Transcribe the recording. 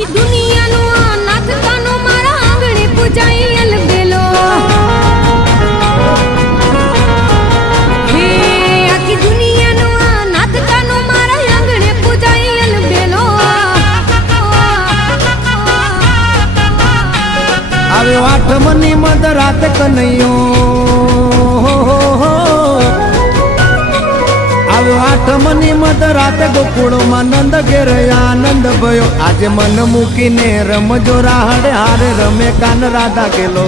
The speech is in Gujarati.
આખી દુનિયાનો નાથ કાનો મારા આંગણે પૂજાઈ અલબેલો હે આખી દુનિયાનો નાથ કાનો મારા આંગણે પૂજાઈ અલબેલો આવ્યો આઠમની મધ રાત કનૈયો આવ્યો આઠમની મધ રાતે ગોકુળમાં નંદ ઘેર આનંદ ભયો આજે મન મૂકીને રમજો રાહડે હારે રમે કાન રાધા ગેલો